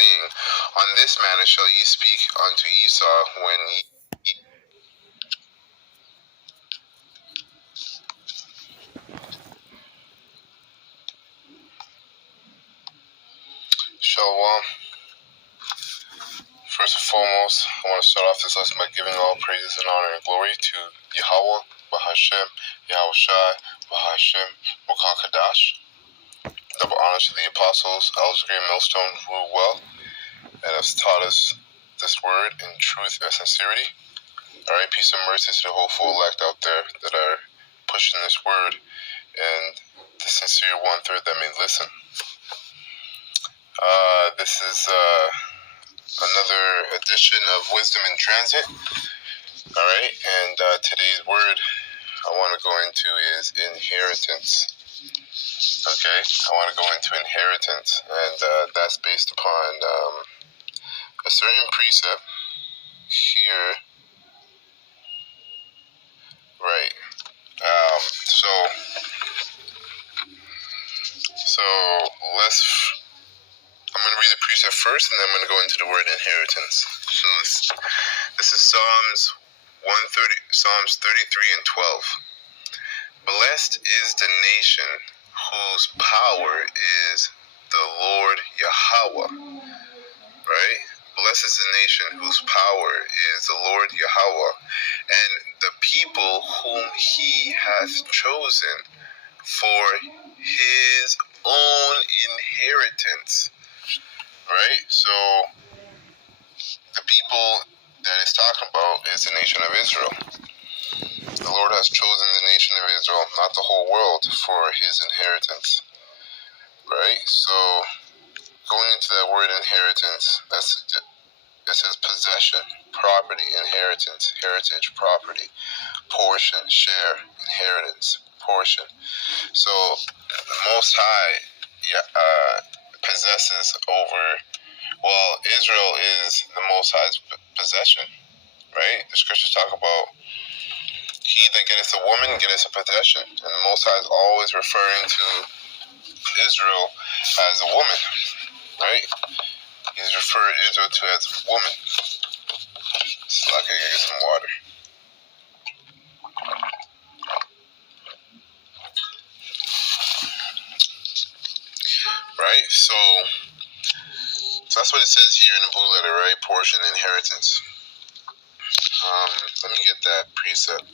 saying, On this manner shall ye speak unto Esau when ye Shalom. First and foremost, I want to start off this lesson by giving all praises and honor and glory to Yahweh, Bahashem, Yahushai, Bahashem, Mokakadash. Double honor to the apostles, elders, great millstone, who rule well, and have taught us this word in truth and sincerity. Alright, peace and mercy to the hopeful elect out there that are pushing this word, and the sincere one-third that may listen. This is another edition of Wisdom in Transit. Alright, and today's word I want to go into is inheritance. Okay, I want to go into inheritance, and that's based upon a certain precept here. Right. So I'm going to read the precept first, and then I'm going to go into the word inheritance. So this is Psalms 33 and 12. Blessed is the nation whose power is the Lord Yahweh. Right? Blessed is the nation whose power is the Lord Yahweh, and the people whom he hath chosen for his own inheritance. Right? So the people that it's talking about is the nation of Israel. The Lord has chosen the nation of Israel, not the whole world, for his inheritance. Right? So going into that word inheritance, it says possession, property, inheritance, heritage, property, portion, share, inheritance, portion. So the Most High possesses over, Israel is the Most High's possession, right? The scriptures talk about he that getteth a woman getteth a possession, and the Most High is always referring to Israel as a woman, right? He's referred Israel to as a woman. So I gotta get some water. Right? So that's what it says here in the blue letter, right? Portion, inheritance. Let me get that precept.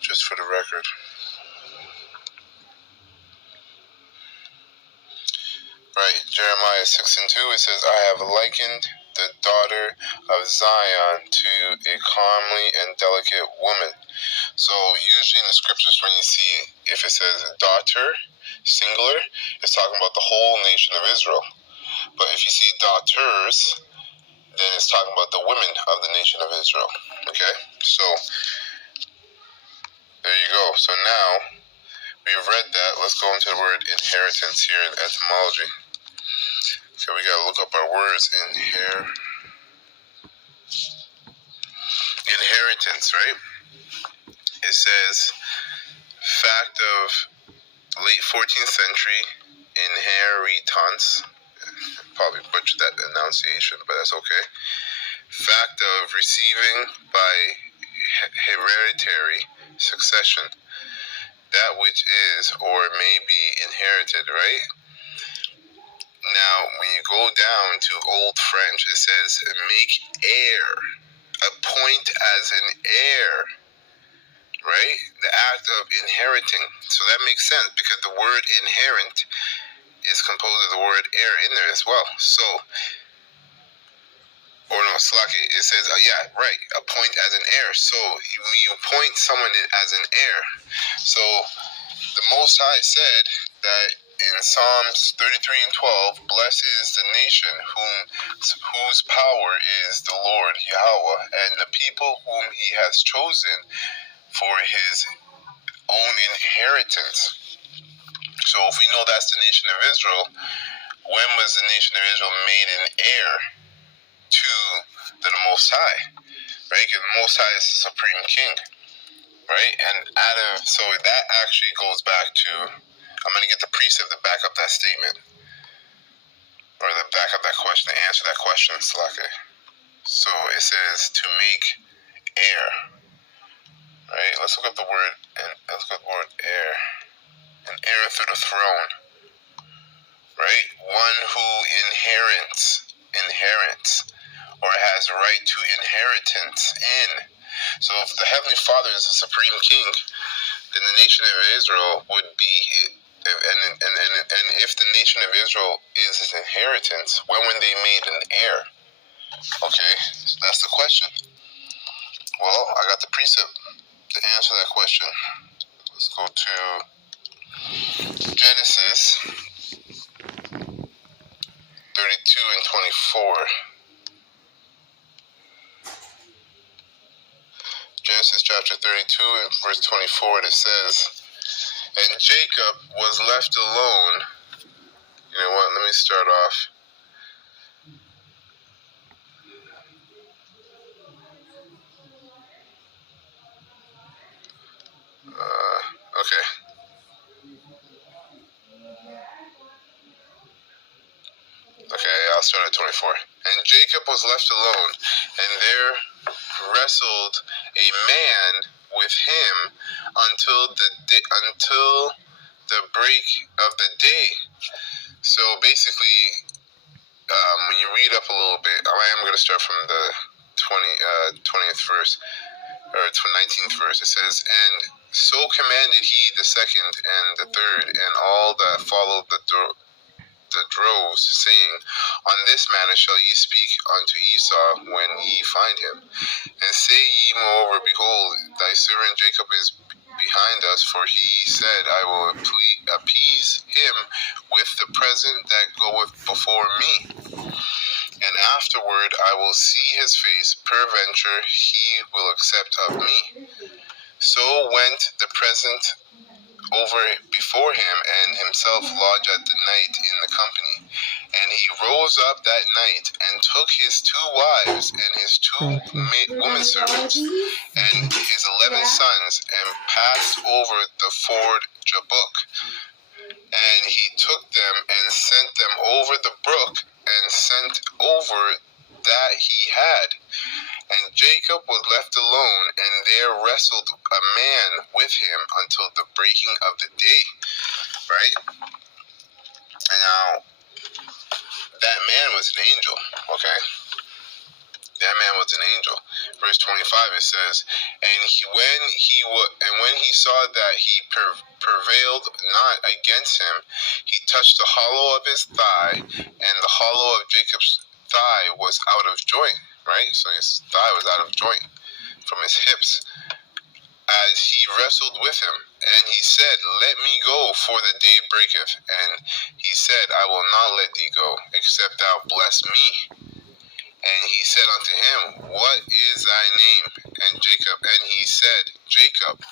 Just for the record. Right, Jeremiah 6 and 2, it says, I have likened the daughter of Zion to a comely and delicate woman. So usually in the scriptures when you see, if it says daughter, singular, it's talking about the whole nation of Israel. But if you see daughters, then it's talking about the women of the nation of Israel. Okay? So, there you go. So now, we've read that. Let's go into the word inheritance here in etymology. So we gotta look up our words. Inheritance, right? It says, fact of late 14th century, inheritance. Probably butchered that enunciation, but that's okay. Fact of receiving by hereditary succession, that which is or may be inherited, right? Now, when you go down to Old French, it says, make heir, appoint as an heir, right? The act of inheriting. So that makes sense because the word inherent is composed of the word heir in there as well. So, it says, appoint as an heir. So, when you appoint someone as an heir, so the Most High said that in Psalms 33 and 12, blessed is the nation whose power is the Lord Yahweh, and the people whom he has chosen for his own inheritance. So if we know that's the nation of Israel, when was the nation of Israel made an heir to the Most High? right? Because the Most High is the supreme king, right? And so that actually goes back to, I'm going to get the precept to back up that statement, or to back up that question, to answer that question, Salake. So it says to make heir, right? Let's look up the word, and let's look up the word heir. An heir through the throne, right? One who inherits, or has right to inheritance in. So if the Heavenly Father is the supreme king, then the nation of Israel would be, and if the nation of Israel is his inheritance, when were they made an heir? Okay, so that's the question. Well, I got the precept to answer that question. Let's go to Genesis 32 and 24. Genesis chapter 32 and verse 24, it says, and Jacob was left alone. You know what, let me start off. Okay. Okay, I'll start at 24. And Jacob was left alone, and there wrestled a man with him until the break of the day. So basically, when you read up a little bit, I am going to start from the 20th verse, or 19th verse. It says, and so commanded he the second and the third, and all that followed the droves, saying, on this manner shall ye speak unto Esau when ye find him. And say ye moreover, behold, thy servant Jacob is behind us, for he said, I will appease him with the present that goeth before me, and afterward I will see his face, peradventure he will accept of me. So went the present over before him, and himself lodged at the night in the company. And he rose up that night, and took his 2 wives, and his 2 women servants, and his 11 sons, and passed over the ford Jabbok. And he took them, and sent them over the brook, and sent over that he had. And Jacob was left alone, and there wrestled a man with him until the breaking of the day. Right? And now, that man was an angel, okay? That man was an angel. Verse 25, it says, and when he saw that he prevailed not against him, he touched the hollow of his thigh, and the hollow of Jacob's thigh was out of joint, right? So his thigh was out of joint from his hips, as he wrestled with him. And he said, let me go, for the day breaketh. And he said, I will not let thee go, except thou bless me. And he said unto him, what is thy name? And he said, Jacob,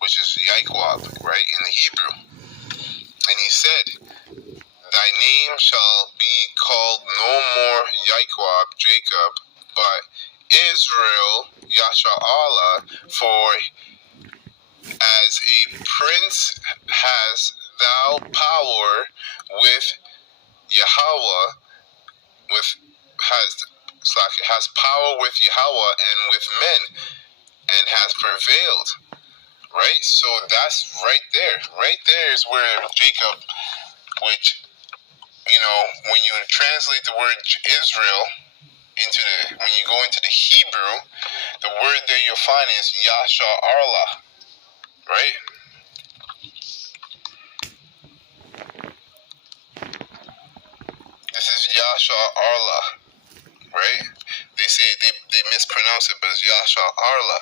which is Yaikwab, right, in the Hebrew. And he said, thy name shall be called no more Yaikwab, Jacob, but Israel, Yasharahla, for as a prince has thou power with Yahweh, has power with Yahweh and with men, and has prevailed. Right? So that's right there. Right there is where Jacob, which, when you translate the word Israel when you go into the Hebrew, the word there you'll find is Yasharahla. Right? This is Yasharahla. Right? They say they mispronounce it, but it's Yasharahla,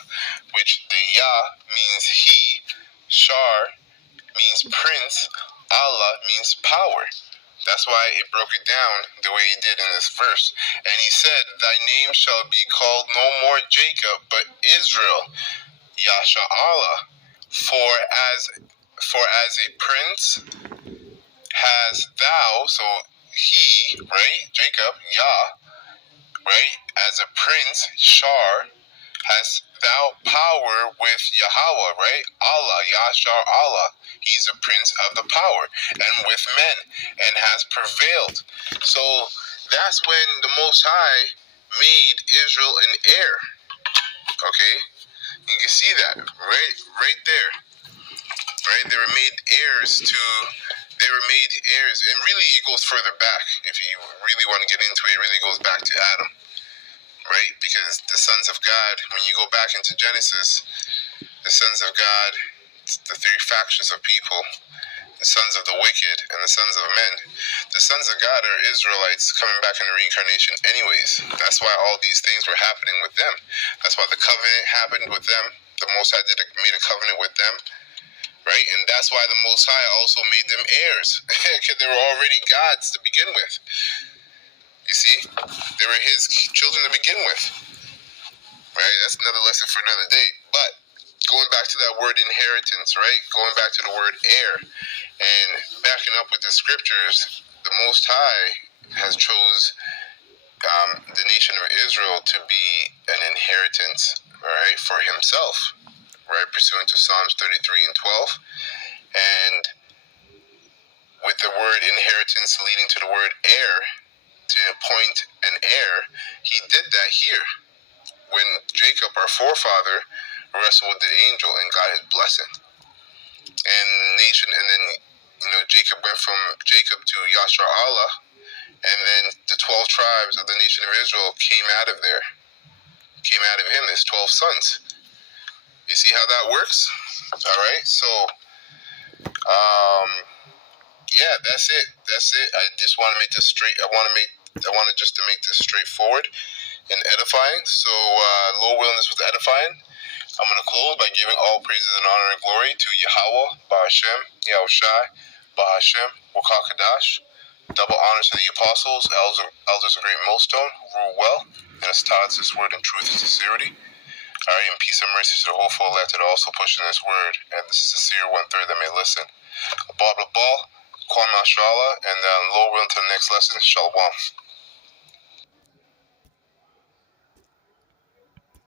which the Yah means he, Shar means prince, Allah means power. That's why it broke it down the way he did in this verse. And he said, thy name shall be called no more Jacob, but Israel, Yasharahla. For as a prince has thou, so he, right, Jacob, Yah, right, as a prince, Shar, Hast thou power with Yahweh, right? Allah, Yasharahla. He's a prince of the power, and with men, and has prevailed. So that's when the Most High made Israel an heir. Okay? You can see that right there. Right? They were made heirs, and really it goes further back. If you really want to get into it, it really goes back to Adam. Right? Because the sons of God, when you go back into Genesis, the sons of God, the three factions of people, the sons of the wicked and the sons of men. The sons of God are Israelites coming back in the reincarnation anyways. That's why all these things were happening with them. That's why the covenant happened with them. The Most High made a covenant with them. Right? And that's why the Most High also made them heirs. Because they were already gods to begin with. You see? They were his children to begin with. Right? That's another lesson for another day. But going back to that word inheritance, right? Going back to the word heir and backing up with the scriptures, the Most High has chose the nation of Israel to be an inheritance, right, for himself, right, pursuant to Psalms 33 and 12. And with the word inheritance leading to the word heir, to appoint an heir, he did that here when Jacob, our forefather, wrestled with the angel and got his blessing. And then Jacob went from Jacob to Yasharahla, and then the 12 tribes of the nation of Israel came out of him, his 12 sons. You see how that works? All right, so yeah, that's it. I just want to make this straight. I wanted just to make this straightforward and edifying. So Lord willing, this was edifying. I'm going to close by giving all praises and honor and glory to Yahweh, Ba'ashem, Yahushai, Ba'ashem, Wakakadash. Double honor to the apostles, elders of Great Millstone, who rule well, and has taught us this word in truth and sincerity. Alright, and peace and mercy to the hopeful elected, also pushing this word, and the sincere one-third that may listen. Blah, blah, blah. Kwame Yasharahla, and Lord willing, to the next lesson. Shalom.